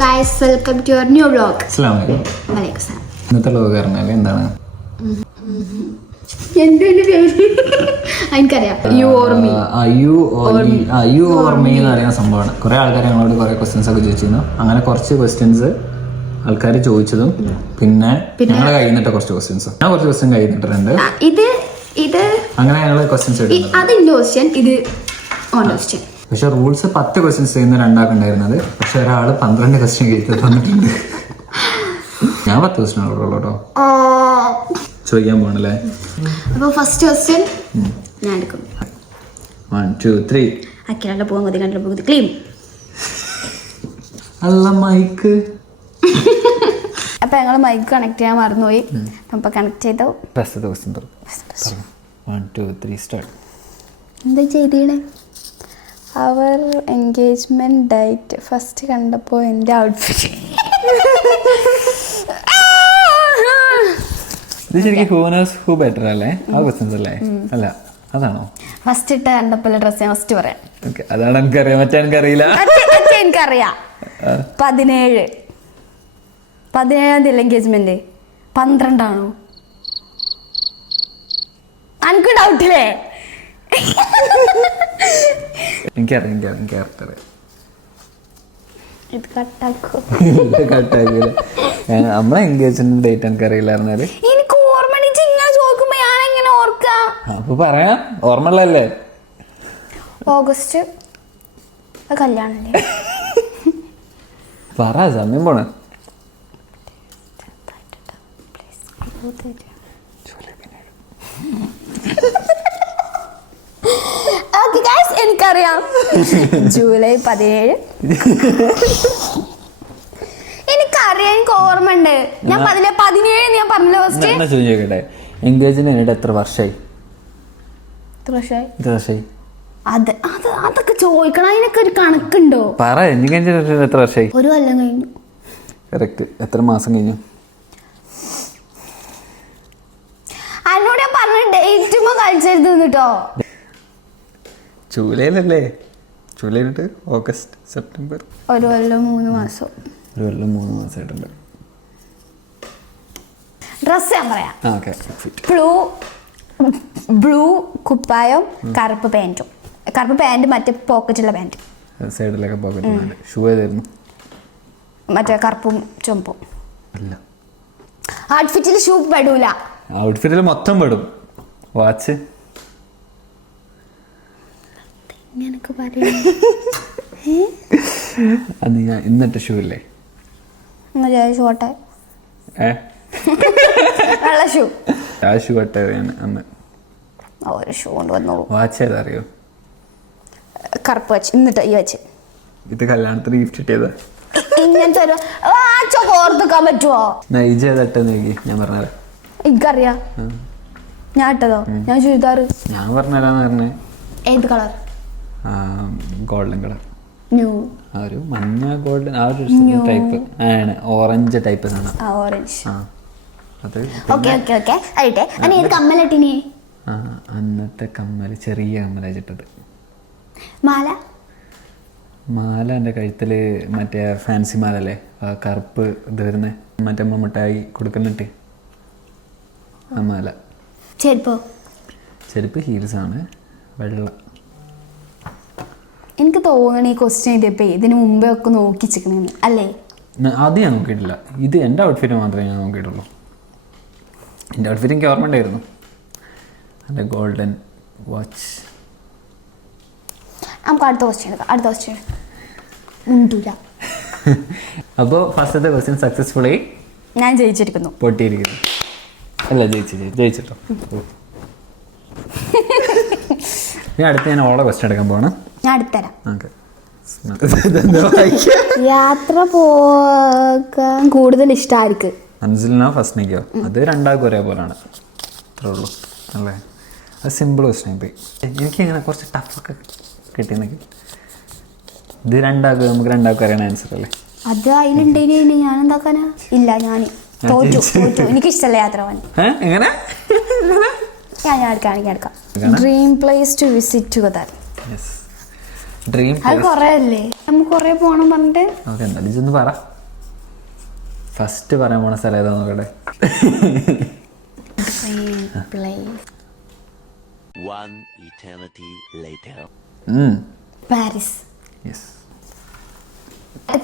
guys, welcome to your new vlog. അസ്സലാമലൈക്കും. വലൈക്കും സലാം. ഇന്നത്തെ വ്ലോഗ് പറഞ്ഞാൽ എന്താണ്? എനിക്കറിയാം. You or me. You or me എന്ന് പറയുന്ന സംഭവമാണ്. കുറെ ആൾക്കാർ ഞങ്ങളോട് കുറെ ക്വസ്റ്റ്യൻസ് ഒക്കെ ചോദിച്ചിരുന്നു. അങ്ങനെ കുറച്ച് ക്വസ്റ്റ്യൻസ് ആൾക്കാർ ചോദിച്ചതും പിന്നെ ഞങ്ങളെ കയ്യിൽ നിന്നിട്ട് കുറച്ച് ക്വസ്റ്റ്യൻസ് ഞാൻ കുറച്ച് ക്വസ്റ്റ്യൻ കയ്യിൽ നിന്നിട്ടുണ്ട്. ഇത് അങ്ങനെ ഞങ്ങൾ ക്വസ്റ്റ്യൻസ് എടുക്കുന്നത്. അത് ഇന്റെ ക്വസ്റ്റ്യൻ, ഇത് ഓൺ ക്വസ്റ്റ്യൻ. പക്ഷെ റൂൾസ് 10 ക്വസ്റ്റ്യൻസ് ചെയ്യുന്ന രണ്ടാക്കുണ്ടായിരുന്നത്. പക്ഷെ ഒരാൾ 12 ക്വസ്റ്റ്യൻ കഴിച്ച് തന്നിട്ടുണ്ട്. ഞാൻ 10 ക്വസ്റ്റ്യൻ ഉള്ളൂ കേട്ടോ. ചോദിക്കാൻ പോകണല്ലേ? അപ്പൊ ഫസ്റ്റ് ക്വസ്റ്റ്യൻ ഞാൻ എടുക്കും. 1 2 3. അക്കിയാളുടെ പോകാൻ മതി, കണ്ടുള്ള പോകുന്നത് ക്ലീൻ. അല്ല മൈക്ക്. അപ്പൊ ഞങ്ങൾ മൈക്ക് കണക്ട് ചെയ്യാൻ മറന്നുപോയി. അപ്പൊ കണക്ട് ചെയ്തോ. First question 1 2 3 start. എന്താ ചെയ്തേ? അവർ എൻഗേജ്മെന്റ് ഡേറ്റ് ഫസ്റ്റ് കണ്ടപ്പോൾ എൻ്റെ ഔട്ട്ഫിറ്റ്. ഇത് ശരിക്കും ഹൂ നോസ് ഹൂ ബെറ്റർ അല്ലേ? ആ ക്വസ്റ്റ്യൻസ് അല്ലേ? അല്ല അതാണോ? ഫസ്റ്റ് ഇട്ട കണ്ടപ്പോൾ ഡ്രസ് ഞാൻ ഫസ്റ്റ് പറയാം. ഓക്കെ, അതാണ് എനിക്കറിയാം. മറ്റേ എനിക്കറിയില്ല. എനിക്കറിയാം. 17 എൻഗേജ്മെന്റ് 12 ആണോ? എനിക്ക് ഡൗട്ടില്ലേ? എനിക്കറിയാം. ഇത് കട്ടാക്കോ? നമ്മളെ എൻഗേജ്മെന്റ് ഡേറ്റ് എനിക്കറിയില്ലായിരുന്നാല് എനിക്ക് ഓർമ്മ ചോദിക്കുമ്പോ ഞാൻ എങ്ങനെ ഓർക്കാം? അപ്പൊ പറയാ, ഓർമ്മള്ളല്ലേ? ഓഗസ്റ്റ് കല്യാണല്ലേ? പറ, സമയം പോണ. എനിക്കറിയാം. ജൂലൈ 17. എനിക്കറിയാം, എനിക്ക് ഓർമ്മ ഉണ്ട്. ഞാൻ 17 ഞാൻ പറഞ്ഞല്ലോ ഫസ്റ്റ്. ചോദിക്കട്ടെ, എൻഗേജ്മെന്റ് എത്ര വർഷമായി? അതൊക്കെ ചോദിക്കണം, അതിനൊക്കെ ഒരു കണക്കുണ്ടോ? പറ, എൻഗേജ്മെന്റ് എത്ര വർഷമായി? 1 കൊല്ലം കഴിഞ്ഞു. കറക്റ്റ്. എത്ര മാസം കഴിഞ്ഞു? അതിനോട് ഞാൻ പറഞ്ഞ ഡേറ്റുമ്പോ കളിച്ചെടുത്തു കേട്ടോ. ജൂലൈയിലല്ലേ? ജൂലൈ തൊട്ട് ഓഗസ്റ്റ് സെപ്റ്റംബർ 1 കൊല്ലം 3 മാസം. 1 കൊല്ലം 3 മാസമായിട്ടുണ്ട്. ഡ്രസ് ഞാൻ പറയാം. ഓക്കെ. ബ്ലൂ കുപ്പായം, കറുപ്പ് പാൻറ്റും. കറുപ്പ് പാൻറ് മറ്റേ പോക്കറ്റുള്ള പാൻറ്. സൈഡിലൊക്കെ പോക്കറ്റ്. ഷൂ ഏതായിരുന്നു? മറ്റേ കറുപ്പും ചുമപ്പും. അല്ല, ഔട്ട്ഫിറ്റിൽ ഷൂ പെടൂല. ഔട്ട്ഫിറ്റിൽ മൊത്തം പെടും. വാച്ച് അത് ഞാൻ ഇന്നിട്ട് ഷൂ ഇല്ലേ? ഷോട്ടെ വെള്ള ഷൂ. ആ ഷൂ ഇട്ടാണ് അന്ന്. ഒരു ഷൂ കൊണ്ട് വന്നോളൂ. വാച്ച് ഏതാ അറിയോ? കറുപ്പ് വാച്ച്. എന്നിട്ട് ഈ വാച്ച് ഇത് കല്യാണത്തിന് ഗിഫ്റ്റ് കിട്ടിയതാ. ഇങ്ങനത്തെ ഒരു വാച്ചൊക്കെ ഓർത്തുക്കാൻ പറ്റുമോ? നൈജ ഏതാട്ടെന്ന് നോക്കി, ഞാൻ പറഞ്ഞുതരാം. എനിക്കറിയാം. ഞാൻ ഇട്ടതോ? ഞാൻ ചുരിദാറ്. ഞാൻ പറഞ്ഞുതരാന്ന് പറഞ്ഞേ. ഏത് കളർ? Golden colour. ന്യൂ. ആ ഒരു മഞ്ഞ ഗോൾഡൻ, ആ ഒരു ടൈപ്പ് ആണ്. ഓറഞ്ച് ടൈപ്പ് സാധനം. ഓറഞ്ച്. അത് കമ്മലട്ടിനി. അന്നത്തെ കമ്മല് ചെറിയ കമ്മലായിട്ടത്. മാല. മാല എൻ്റെ കഴുത്തില് മറ്റേ ഫാൻസി മാലല്ലേ, കറുപ്പ് ഇത് വരുന്നേ, മറ്റേ മിഠായി കൊടുക്കുന്നിട്ട് ആ മാല. ചെരുപ്പ് ഹീൽസ് ആണ്, വെള്ള. എനിക്ക് തോന്നണ ഈ ക്വസ്റ്റ്യൻ ചെയ്തപ്പോ ഇതിന് മുമ്പേ ഒക്കെ നോക്കിച്ചിരിക്കണെന്ന് അല്ലേ? അത് ഞാൻ നോക്കിയിട്ടില്ല. ഇത് എൻ്റെ ഔട്ട്ഫിറ്റ് മാത്രമേ ഞാൻ നോക്കിയിട്ടുള്ളൂ. എൻ്റെ ഔട്ട്ഫിറ്റ് എനിക്ക് ഓർമ്മ ഉണ്ടായിരുന്നു. എൻ്റെ ഗോൾഡൻ വാച്ച്. നമുക്ക് അടുത്ത ക്വസ്റ്റ്യൻ അപ്പോൾ ഫസ്റ്റത്തെ ക്വസ്റ്റ്യൻ സക്സസ്ഫുള്ളി ഞാൻ ജയിച്ചിരിക്കുന്നു. പൊട്ടിയിരിക്കുന്നു. അല്ല, ജയിച്ചിട്ടോ. ഇനി അടുത്ത് ഞാൻ ഓളെ ക്വസ്റ്റ്യൻ എടുക്കാൻ പോകണം. ഞാൻ അടുത്തരാം. യാത്ര പോകാൻ കൂടുതൽ ഇഷ്ടമായിരിക്കും. അൻസിലിനോ ഫസ്റ്റിനോ? അത് രണ്ടാൾക്കും ഒരേപോലെയാണ്. അത്രേ ഉള്ളൂ അല്ലേ? അത് സിമ്പിൾ ക്വസ്റ്റ്യൻ പോയി. എനിക്കിങ്ങനെ കുറച്ച് ടഫൊക്കെ കിട്ടിയെന്നെങ്കിൽ ഇത് നമുക്ക് രണ്ടാൾക്കും അറിയണ ആൻസർ അല്ലേ? അത് അതിലുണ്ടെങ്കിൽ ഞാൻ എന്താക്കാനാ? ഇല്ല, ഞാൻ തോറ്റു. എനിക്കിഷ്ടമല്ല യാത്ര പോകാൻ. എങ്ങനെ? ഞാൻ എടുക്കാം. Dream place to visit together. Dream അത് കൊറേ അല്ലേ? നമുക്ക് കൊറേ പോണം പറഞ്ഞിട്ട്. ഓക്കെ, എന്തായാലും പറ. ഫസ്റ്റ് പറയാൻ പോണ സ്ഥലം ഏതാ നോക്കട്ടെ. One eternity later. Paris. Yes.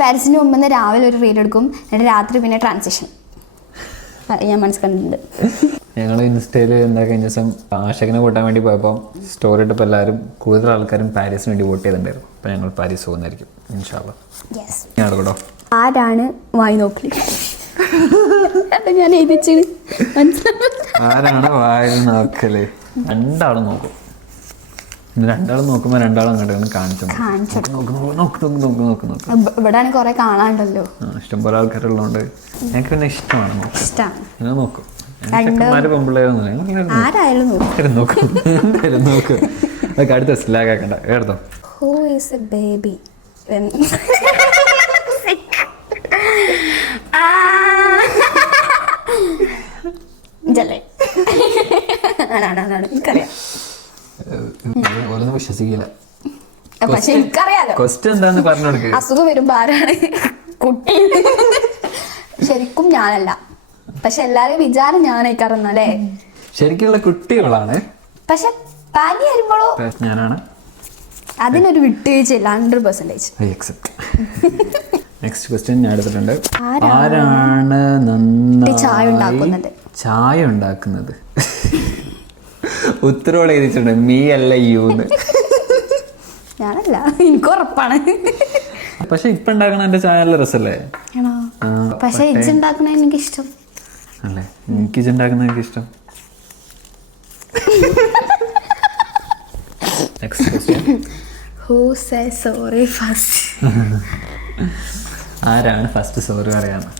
പാരീസിന് മുമ്പ് രാവിലെ ഒരു റീൽ എടുക്കും, എന്നിട്ട് രാത്രി പിന്നെ ട്രാൻസിഷൻ. ഞാൻ മനസ്സിലാക്കുന്നുണ്ട്. ഞങ്ങൾ ഇൻസ്റ്റയിൽ എന്താ കഴിഞ്ഞ ദിവസം ആഷകിനെ കൂട്ടാൻ വേണ്ടി പോയപ്പോൾ സ്റ്റോറി ഇട്ടപ്പോൾ എല്ലാവരും കൂടുതൽ ആൾക്കാരും പാരീസിന് വേണ്ടി വോട്ട് ചെയ്തിട്ടുണ്ടായിരുന്നു. അപ്പോൾ ഞങ്ങൾ പാരീസ് പോകുന്നതായിരിക്കും ഇൻഷാ അല്ലാ. ഞാൻ കേട്ടോ. ആരാണ് വായി നോക്കി? ഞാൻ എഴുതിച്ചു. ആരാണ് വായി നോക്കല്? രണ്ടാളും നോക്കും. രണ്ടാളും നോക്കുമ്പോൾ രണ്ടാളും അങ്ങോട്ട് കാണിച്ചു. ഇവിടെ കൊറേ കാണാണ്ടല്ലോ. ഇഷ്ടംപോലെ ആൾക്കാരുള്ളതുകൊണ്ട് ഞങ്ങൾക്ക് പിന്നെ ഇഷ്ടമാണ്. ഞാൻ നോക്കും. അടുത്ത സ്ലാഗ് ആക്കണ്ട. എടുത്തോ. Who is a baby? ഓരോന്നും വിശ്വസിക്കില്ല. പക്ഷെ എനിക്കറിയാലോ ക്വസ്റ്റ്യൻ എന്താന്ന് പറഞ്ഞു കൊടുക്കുക. അസുഖം വരുമ്പോ ആരാണ്? കുട്ടി. ശരിക്കും ഞാനല്ല, പക്ഷെ എല്ലാരും വിചാരം ഞാനേക്കാറന്നല്ലേ. ശരിക്കുള്ള കുട്ടികളാണ്, പക്ഷെ പനി വരുമ്പോഴോ ഞാനാണ്. അതിനൊരു വിട്ടുവീഴ്ചയില്ല. 100%. നെക്സ്റ്റ് ക്വസ്റ്റ്യൻ ഞാൻ എടുത്തിട്ടുണ്ട്. ആരാണ് നന്നായി ചായ ഉണ്ടാക്കുന്നത്? ഉത്തരവോടെ എഴുതിയിട്ടുണ്ട് മീ അല്ല യൂന്ന്. ഞാനല്ല, എനിക്ക് ഉറപ്പാണ്. പക്ഷെ ഇപ്പൊ ഉണ്ടാക്കണ എന്റെ ചായ നല്ല രസല്ലേ? പക്ഷെ ഇജ്ജുണ്ടാക്കണ എനിക്കിഷ്ടം അല്ലേ? എനിക്ക് ഇജ്ജുണ്ടാക്കുന്ന എനിക്കിഷ്ടം. Next question. Who says sorry first? ആരാണ് ഫസ്റ്റ് സോറി പറയാന്ന്?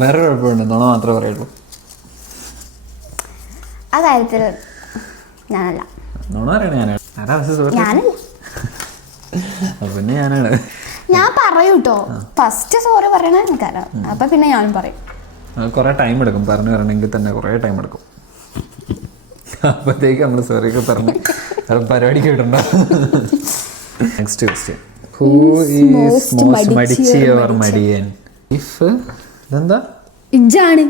വേറെ കുഴപ്പമുണ്ട്, നുണ മാത്രമേ പറയുള്ളൂ. ആ കാര്യത്തിൽ ഞാനല്ല. നുണ പറയണ ഞാനാണ്. ആരാ ഫസ്റ്റ് സോറി? ഞാനല്ല. പിന്നെ ഞാനാണ്. ഞാൻ പറയും കേട്ടോ, ഫസ്റ്റ് സോറി പറയണ എനിക്കറിയാം. അപ്പൊ പിന്നെ ഞാനും പറയും. കുറെ ടൈം എടുക്കും പറഞ്ഞു പറയണമെങ്കിൽ തന്നെ, കുറെ ടൈം എടുക്കും. അപ്പത്തേക്ക് നമ്മൾ സോറി ഒക്കെ പറഞ്ഞ് പരിപാടിക്ക് വിടണ്ട. Next question. Who is most മടിച്ചി ഓർ മടിയൻ? ഇഫ് ഇതെന്താ? ഇജ്ജാണ്.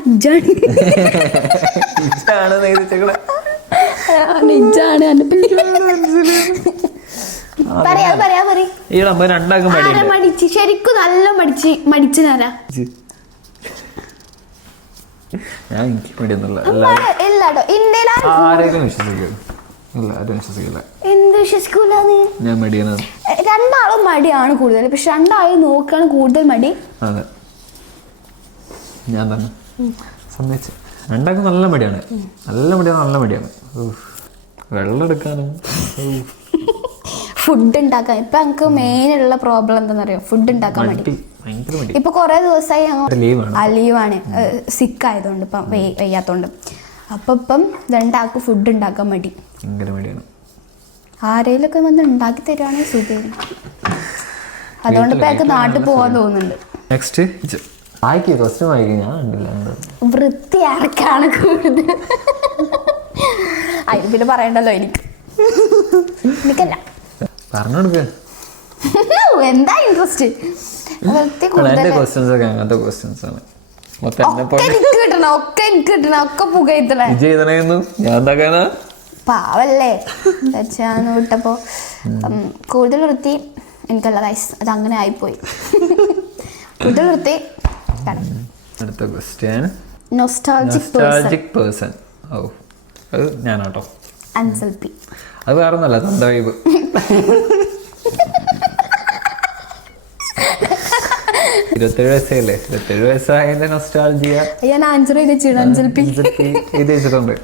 ശരിക്കും നല്ല മടിച്ചനാരാ? ഞാൻ എനിക്ക് മടിയൊന്നുമില്ല. എന്ത് വിശ്വസിക്കൂല? ഞാൻ മടിയാണ്. രണ്ടാളും മടിയാണ് കൂടുതൽ, പക്ഷെ രണ്ടാളും നോക്കാണ് കൂടുതൽ മടി. അതെ, ഞാൻ തന്നെ സമ്മതിച്ചു. രണ്ടാൾക്കും നല്ല മടിയാണ്. നല്ല മടിയാണ്. വെള്ളം എടുക്കാനും ഫുഡ് ഉണ്ടാക്കാൻ. ഇപ്പൊ ഞങ്ങൾക്ക് മെയിൻ ഉള്ള പ്രോബ്ലം എന്താണെന്നറിയോ? ഫുഡ് ഉണ്ടാക്കാൻ മടി. ഇപ്പൊ കൊറേ ദിവസമായി ലീവാണ്, സിക്ക് ആയതുകൊണ്ട്, ഇപ്പം വയ്യാത്തോണ്ട്. അപ്പൊ ഇപ്പം രണ്ടാൾക്ക് ഫുഡ് ഉണ്ടാക്കാൻ മടി. ആരേലൊക്കെ വന്ന് ഉണ്ടാക്കി തരുവാണെങ്കിൽ സുഖം. അതുകൊണ്ട് ഇപ്പൊ ഞങ്ങൾക്ക് നാട്ടിൽ പോവാൻ തോന്നുന്നുണ്ട്. വൃത്തിയാർക്കാണ് കൂടുതൽ? അതിന് പിന്നെ പറയണ്ടല്ലോ എനിക്കല്ല. എന്താ ഇൻട്രസ്റ്റ്? വൃത്തി കൂടുതൽ ഒക്കെ പുകയത്തണേ. പാവല്ലേ വെച്ചാന്ന് വിട്ടപ്പോ കൂടുതൽ വൃത്തി എനിക്കല്ല ഗൈസ്. അത് അങ്ങനെ ആയിപ്പോയി. കൂടുതൽ വൃത്തി. അടുത്ത ക്വസ്റ്റ്യൻ. Nostalgic person. ഓ, അത് ഞാനാട്ടോ. അൻസൽ പി. അത് വേറെ ഒന്നല്ല, തന്ത വൈബ്. 27 വയസ്സല്ലേ? 27 വയസ്സായതിന്റെ നൊസ്റ്റാൾജിയ. ഞാൻ ആൻസർ ചെയ്തിട്ടുണ്ട്. അൻസൽ പി എഴുതിയിട്ടുണ്ട്.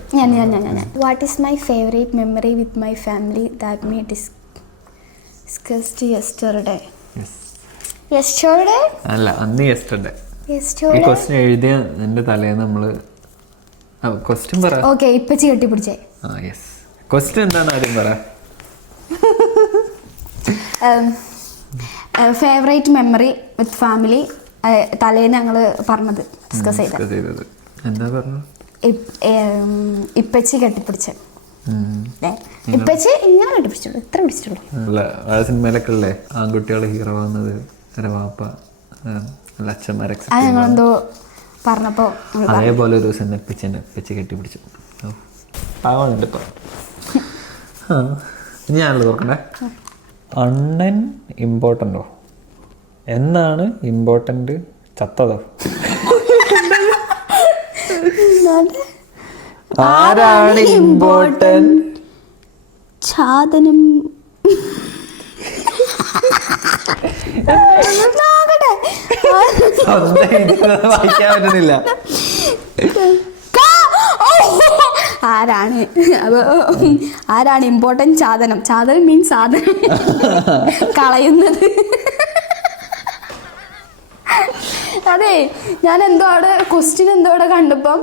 What is my favourite memory with my family that me discussed yesterday? അല്ല, അന്ന് യെസ്റ്റർഡേ. ഈ ക്വസ്റ്റ്യൻ എഴുതിയ എന്റെ തലേന്ന് നമ്മള് ക്വസ്റ്റ്യൻ പറ. ഓക്കേ, ഇപ്പച്ചി കെട്ടിപ്പിടിച്ചേ. യെസ്. ക്വസ്റ്റ്യൻ എന്താണ് ആദ്യം പറ. ഫേവറേറ്റ് മെമ്മറി വിത്ത് ഫാമിലി തലേന്ന് ഞങ്ങള് പറഞ്ഞത് ഡിസ്കസ് ചെയ്തത്. എന്താ പറഞ്ഞത്? ഇപ്പച്ചി കെട്ടിപ്പിടിച്ചേ. ഇപ്പച്ചി ഇങ്ങനെ കെട്ടിപ്പിടിച്ചുള്ളൂ, ഇത്ര പിടിച്ചിട്ടുള്ളൂ. സിനിമയിലൊക്കെ അല്ലേ ആൺകുട്ടികൾ ഹീറോ ആവുന്നത്, വാപ്പ അല്ല അച്ഛന്മാരെ അത് ഞങ്ങളെന്തോ പറഞ്ഞപ്പോ അതേപോലെ ഒരു ദിവസം വെച്ച് കെട്ടിപ്പിടിച്ചു. പാവമുണ്ട് ഇപ്പം. ഞാനല്ലോ നോക്കണ്ടേ. അണ്ണൻ ഇമ്പോർട്ടൻ്റോ? എന്നാണ് ഇമ്പോർട്ടൻ്റ് ചത്തതോ? ആരാണ് ഇമ്പോർട്ടൻ്റ്? സാധനം വായിക്കാൻ പറ്റുന്നില്ല. ആരാണ് ഇമ്പോർട്ടന്റ് സാധനം? സാധനം മീൻസ് സാധനം കളയുന്നത്. അതെ, ഞാൻ എന്തോ അവിടെ ക്വസ്റ്റ്യൻ എന്തോ അവിടെ കണ്ടപ്പം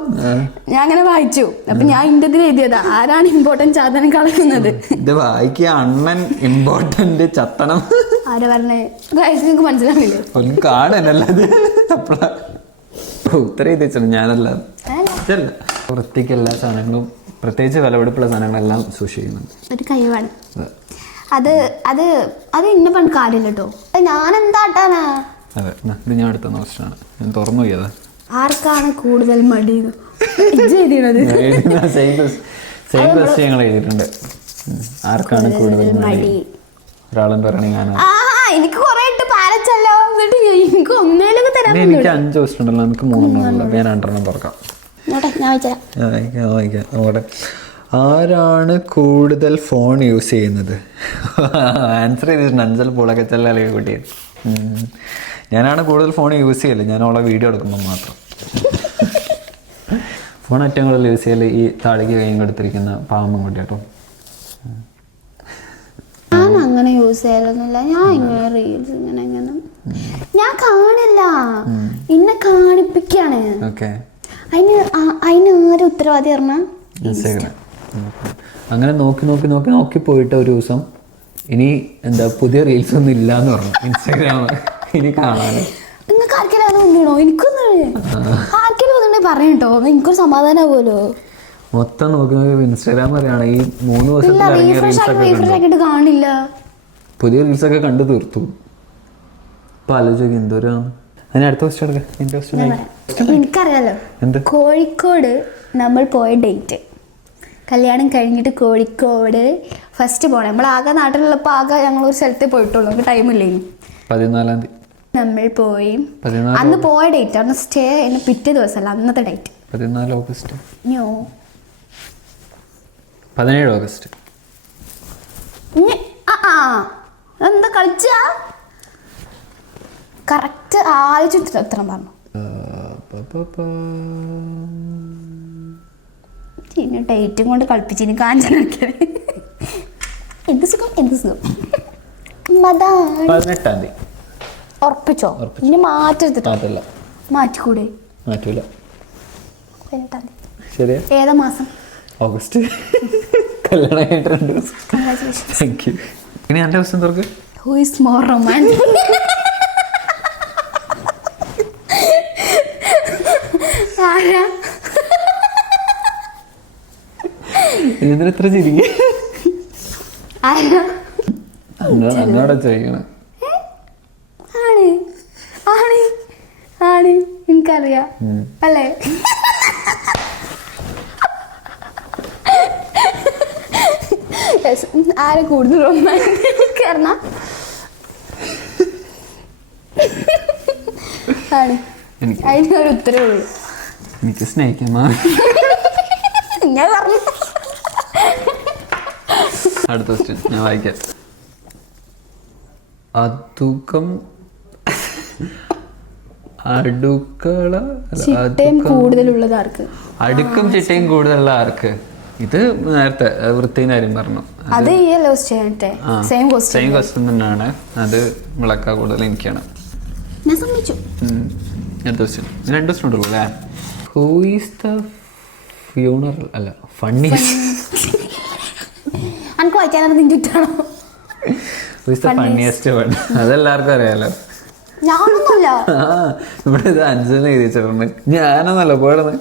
ഞാൻ അങ്ങനെ വായിച്ചു. അപ്പൊ ഞാൻ ഇന്റെ ഇതിൽ എഴുതിയതാ, ആരാണ് ഇമ്പോർട്ടന്റ് സാധനം കളയുന്നത്. ഇത് വായിക്കുക, അണ്ണൻ ഇമ്പോർട്ടന്റ് ചത്തണം. ആരാ പറഞ്ഞേ? നിങ്ങൾക്ക് മനസ്സിലാവില്ലേ? ഒന്നും കാണാനല്ലത് ഉത്തരം എഴുതിച്ചു ഞാനല്ല. വൃത്തിക്ക് എല്ലാ സാധനങ്ങളും, പ്രത്യേകിച്ച് വിലപിടിപ്പുള്ള സാധനങ്ങളെല്ലാം സൂക്ഷിക്കുന്നുണ്ട്. ഒരു കഴിവാണ് അത്. അത് അത് ഇന്ന പണ്ട് കാര്യമില്ല കേട്ടോ. ഞാൻ എന്താട്ടാനാ? അതെ, ഇത് ഞാൻ എടുത്ത ക്വസ്റ്റ്യനാണ്. ഞാൻ തുറന്നു പോയത്. ആർക്കാണ് കൂടുതൽ മടി? സെയിം ക്വസ്റ്റ്യൻ ഞങ്ങൾ എഴുതിയിട്ടുണ്ട്. ആർക്കാണ് കൂടുതൽ മടി? ഒരാളും പറയണേ ഞാൻ. എനിക്ക് കുറെ ഇട്ട് പാലച്ചല്ലോ. എന്നിട്ട് എനിക്ക് ഒന്നേലൊക്കെ തരാൻ. എനിക്ക് 5 ക്വസ്റ്റ്യൻ ഉണ്ടല്ലോ, നമുക്ക് 3 ഉണ്ടല്ലോ. ഞാൻ 2 തുറക്കാം. അവിടെ ആരാണ് കൂടുതൽ ഫോൺ യൂസ് ചെയ്യുന്നത്? ആൻസർ ചെയ്തിട്ടുണ്ട്. അഞ്ചൽ പൂളൊക്കെ ചെല്ലല്ലേ കുട്ടിയെ. ഞാനാണ് കൂടുതൽ ഫോൺ യൂസ് ചെയ്യല്. ഞാൻ അവളെ വീഡിയോ എടുക്കുമ്പോൾ മാത്രം. ഫോൺ ഏറ്റവും കൂടുതൽ യൂസ് ചെയ്യല് ഈ താഴേക്ക് കൈ കൊടുത്തിരിക്കുന്ന പാമ്പും കുട്ടി കേട്ടോ. ഞാൻ അങ്ങനെ യൂസ് ചെയ്യലൊന്നുമില്ല. ഞാൻ ഇങ്ങനെ റീൽസ് ഇങ്ങനെ ഞാൻ കാണില്ല, ഇന്നെ കാണിപ്പിക്കാണ്. ഓക്കെ, അതിന് ആരും ഉത്തരവാദി പറഞ്ഞാൽ ഇൻസ്റ്റാഗ്രാം. അങ്ങനെ നോക്കി പോയിട്ട് ഒരു ദിവസം ഇനി എന്താ പുതിയ റീൽസ് ഒന്നും ഇല്ല എന്ന് പറഞ്ഞു ഇൻസ്റ്റാഗ്രാം. ഇനി കാണാന് നിങ്ങൾക്ക് ആർക്കെല്ലാം അത് വന്നിടോ? എനിക്കൊന്നും ആർക്കെല്ലാം വന്നിട്ടുണ്ടെങ്കിൽ പറയട്ടോ, എനിക്കൊരു സമാധാനമാകുമല്ലോ. മൊത്തം നോക്കി ഇൻസ്റ്റാഗ്രാം പറയാണ് ഈ 3 ദിവസത്തിൽ കാണില്ല. പുതിയ റീൽസ് ഒക്കെ കണ്ടു തീർത്തു. ഇപ്പൊ ആലോചിക്കും എന്തോരാണ്. അതിന് അടുത്ത ക്വസ്റ്റ്യൻ എടുക്കാം. എനിക്കറിയാലോ, കോഴിക്കോട് നമ്മൾ പോയ ഡേറ്റ്, കല്യാണം കഴിഞ്ഞിട്ട് കോഴിക്കോട് ഫസ്റ്റ് പോണേ. നമ്മൾ ആകെ നാട്ടിലുള്ളപ്പോൾ ആകെ ഞങ്ങളൊരു സ്ഥലത്തേ പോയിട്ടുള്ളൂ, നമുക്ക് ടൈമില്ലേനും. 14-ാം തീയതി നമ്മൾ പോയി. അന്ന് പോയ ഡേറ്റ്, അന്ന് സ്റ്റേ ചെയ്യുന്ന പിറ്റേ ദിവസമല്ല, അന്നത്തെ ഡേറ്റ് 14 ഓഗസ്റ്റ്. 17 ഓഗസ്റ്റ്. എന്താ കളിച്ച? കറക്റ്റ് ആലോചിച്ചിട്ട് ഉത്തരം പറഞ്ഞു. പിന്നെ ഡേറ്റും കൊണ്ട് കളിപ്പിച്ച് ഇനി കാഞ്ചനൊക്കെ. എന്ത് സുഖം. 18-ാം തീയതി. ഉറപ്പിച്ചോ? ഇനി മാറ്റെടുത്തിട്ടില്ല. മാറ്റിക്കൂടെ? മാറ്റൂല. 18-ാം തീയതി. ശരിയാ. ഏതാ മാസം? ഓഗസ്റ്റ്. കല്യാണം കഴിഞ്ഞിട്ട് 2 ദിവസം. Thank you. ഇനി എൻ്റെ ദിവസം തുറക്ക്. Who is more romantic? ആരാ? ഇതിനെത്ര ചിരിക്ക? ആരാ? എന്നോടാ ചോദിക്കണം. ആണ് എനിക്കറിയാം അല്ലേ? ആരെ കൂടുതൽ റൊമാൻറ്റിക് ആണ്? അതിനൊരു ഉത്തരവേ ഉള്ളൂ. എനിക്ക് സ്നേഹിക്കാൻ ഞാൻ പറഞ്ഞു. അടുത്ത ക്വസ്റ്റ്യൻ ഞാൻ വായിക്കാം. കൂടുതലുള്ളത് ആർക്ക്? അടുക്കും ചിട്ടയും കൂടുതലുള്ള ആർക്ക്? ഇത് നേരത്തെ വൃത്തിയുടെ കാര്യം പറഞ്ഞു. അത് സെയിം ക്വസ്റ്റ്യൻ തന്നെയാണ്. അത് വിളക്കാ കൂടുതൽ എനിക്കാണ്. ഞാൻ സമ്മതിച്ചു. അടുത്ത ക്വസ്റ്റ്യൻ 2 ക്വസ്റ്റ്യൻ ഉള്ളൂ അല്ലേ? ഹൂ ഈസ് ദ ഫ്യൂണറൽ അല്ല ഫണ്ണിയസ്റ്റ്? എനിക്ക് വായിക്കാനാണ് നിന്നിട്ടാണോ? Who is the funniest one? അതെല്ലാവർക്കും അറിയാലോ. ഞാനൊന്നുമല്ല. ഇവിടെ ഇത് അഞ്ചെന്ന് എഴുതി വെച്ചിട്ടുണ്ട്. ഞാനൊന്നല്ല പോയത്.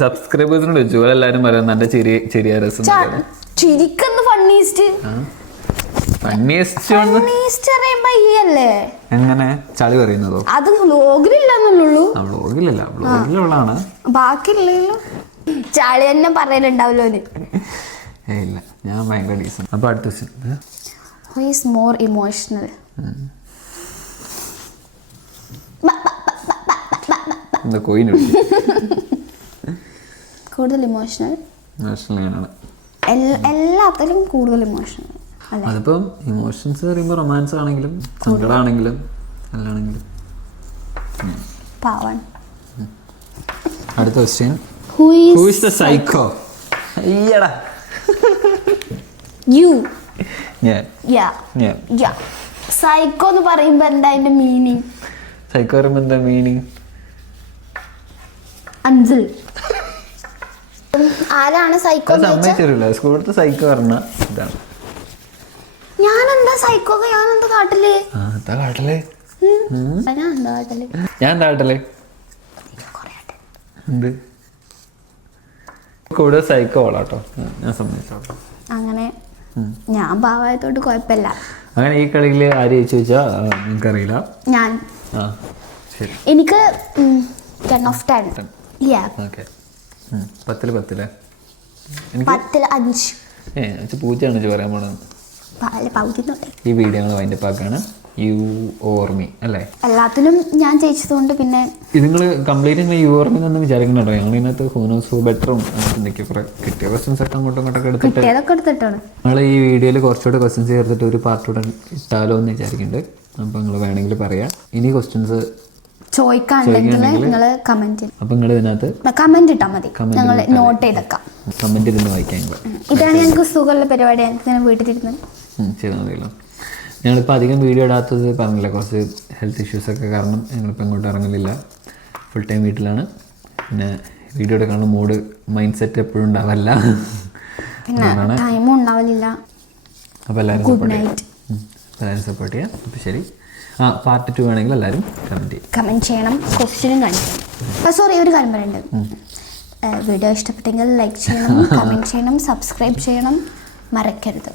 സബ്സ്ക്രൈബേഴ്സിനോട് വെച്ചു. എല്ലാരും പറയുന്നത് എന്റെ ചെറിയ രസം. ചിരിക്കുന്ന ഫണ്ണിയസ്റ്റ് അല്ലേ എങ്ങനെ ചളി പറയുന്നതോ? അത് വ്ലോഗിലില്ലെന്നുള്ളൂ. വ്ലോഗിലല്ല, വ്ലോഗിലുള്ളതാണ്. ബാക്കിയില്ലല്ലോ, ചളി തന്നെ പറയലുണ്ടാവല്ലോ. ഇല്ല, ഞാൻ ഭയങ്കര ഡീസന്റ്. അപ്പൊ അടുത്ത Who is more emotional? എന്താ കോയിന് കൂടുതൽ ഇമോഷണൽ? എല്ലാത്തിലും കൂടുതൽ ഇമോഷണൽ. അതിപ്പം ഇമോഷൻസ് പറയുമ്പോൾ റൊമാൻസ് ആണെങ്കിലും സങ്കടമാണെങ്കിലും അല്ലാണെങ്കിലും. പാവൻ. അടുത്ത question. Who is the psycho? അയ്യടാ. You. Yeah. സൈക്കോ എന്ന് പറയുമ്പോ എന്താ അതിന്റെ മീനിങ്? സൈക്കോ പറയുമ്പോ എന്താ മീനിങ്? അഞ്ചൽ ആരാണ് സൈക്കോ? സമ്മതിച്ചില്ല. സ്കൂളത്തെ സൈക്കോ പറഞ്ഞ ഇതാണ്. ഞാനെന്താ സൈക്കോ? ഞാനെന്താ കാട്ടില്? ഞാൻ എന്താ കാട്ടല്? എന്ത് കൂടുതൽ സൈക്കോ ആളാട്ടോ, ഞാൻ സമ്മതിച്ചോളാം. അങ്ങനെ ഞാൻ ഭാവത്തോട്ട് കുഴപ്പമില്ല. അങ്ങനെ ഈ കളിയിൽ ആര് ജയിച്ചു ചോദിച്ചാ നിങ്ങൾക്കറിയില്ല. ഞാൻ ശരി, എനിക്ക് 10 of 10. ഓക്കെ. 10 10 10 5. പൂച്ചയാണ് പറയാൻ പോണത്. ഈ വീഡിയോ ഞങ്ങൾ വൈൻഡപ്പ് ആക്കാണ്. യു ഓർ മീ അല്ലേ? എല്ലാത്തിനും ഞാൻ ജയിച്ചതുകൊണ്ട് പിന്നെ ഇത് നിങ്ങൾ കംപ്ലീറ്റ് യു ഓർ മീ എന്നൊന്നും വിചാരിക്കണോ. ഞങ്ങൾ ഇതിനകത്ത് ഹൂനോസ് ബെറ്ററും എന്തൊക്കെ കുറെ കിട്ടിയ ക്വസ്റ്റ്യൻസ് ഒക്കെ അങ്ങോട്ടും ഇങ്ങോട്ടൊക്കെ എടുത്തിട്ടാണ് നമ്മൾ ഈ വീഡിയോയിൽ കുറച്ചുകൂടെ ക്വസ്റ്റ്യൻസ് ചേർത്തിട്ട് ഒരു പാർട്ടൂടെ ഇട്ടാലോ എന്ന് വിചാരിക്കുന്നുണ്ട്. അപ്പോൾ നിങ്ങൾ വേണമെങ്കിൽ പറയാം. ഇനി ക്വസ്റ്റ്യൻസ് ചോദിക്കാണെങ്കിൽ നിങ്ങൾ കമന്റ് അപ്പം നിങ്ങൾ ഇതിനകത്ത് കമന്റ് ഇട്ടാൽ മതി, ഞങ്ങൾ നോട്ട് ചെയ്തേക്കാം. കമന്റ് ഇരുന്ന് വായിക്കാൻ ഇതാണ് ഞങ്ങൾക്ക് സുഖമുള്ള പരിപാടി. ഞങ്ങൾക്ക് വീട്ടിലിരുന്ന് ചെയ്താൽ മതിയല്ലോ. ഞങ്ങളിപ്പോൾ അധികം വീഡിയോ ഇടാത്തത് പറഞ്ഞില്ല, കുറച്ച് ഹെൽത്ത് ഇഷ്യൂസൊക്കെ കാരണം ഞങ്ങളിപ്പോൾ ഇങ്ങോട്ട് ഇറങ്ങലില്ല. ഫുൾ ടൈം വീട്ടിലാണ്. പിന്നെ വീഡിയോ എടുക്കാനുള്ള മൂഡ് മൈൻഡ് സെറ്റ് എപ്പോഴും ഉണ്ടാവില്ല, ടൈമും ഉണ്ടാവില്ല. അപ്പോൾ എല്ലാവരും സപ്പോർട്ട് ചെയ്യാം. അപ്പോൾ ശരി, പാർട്ട് 2 വേണമെങ്കിൽ എല്ലാവരും കമൻറ്റ് ചെയ്യണം. ക്വസ്റ്റ്യനും കാണിക്കണം. സോറി, ഒരു കാര്യം പറയണ്ടത്. വീഡിയോ ഇഷ്ടപ്പെട്ടെങ്കിൽ ലൈക്ക് ചെയ്യണം, കമൻറ്റ് ചെയ്യണം, സബ്സ്ക്രൈബ് ചെയ്യണം, മറക്കരുത്.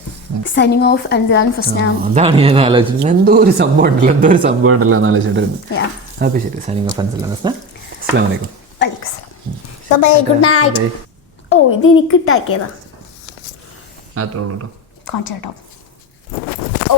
Signing off Ansalan Fasnam. അതാണ് ഞാൻ ആലോചിച്ചത്. എന്തോ ഒരു സംഭവം ഉണ്ടല്ലോ എന്ന് ആലോചിച്ചിട്ടിരുന്നു. അപ്പോൾ ശരി, സൈനിങ് ഓഫ് അൻസലാൻ ഫസ്നാം. അസ്സലാമു അലൈക്കും. Good night. ഓ, ഇത് എനിക്ക് ഇട്ടാക്കിയതാ. മാത്രമേ ഉള്ളൂ കേട്ടോ. കാണിച്ചോ. ഓ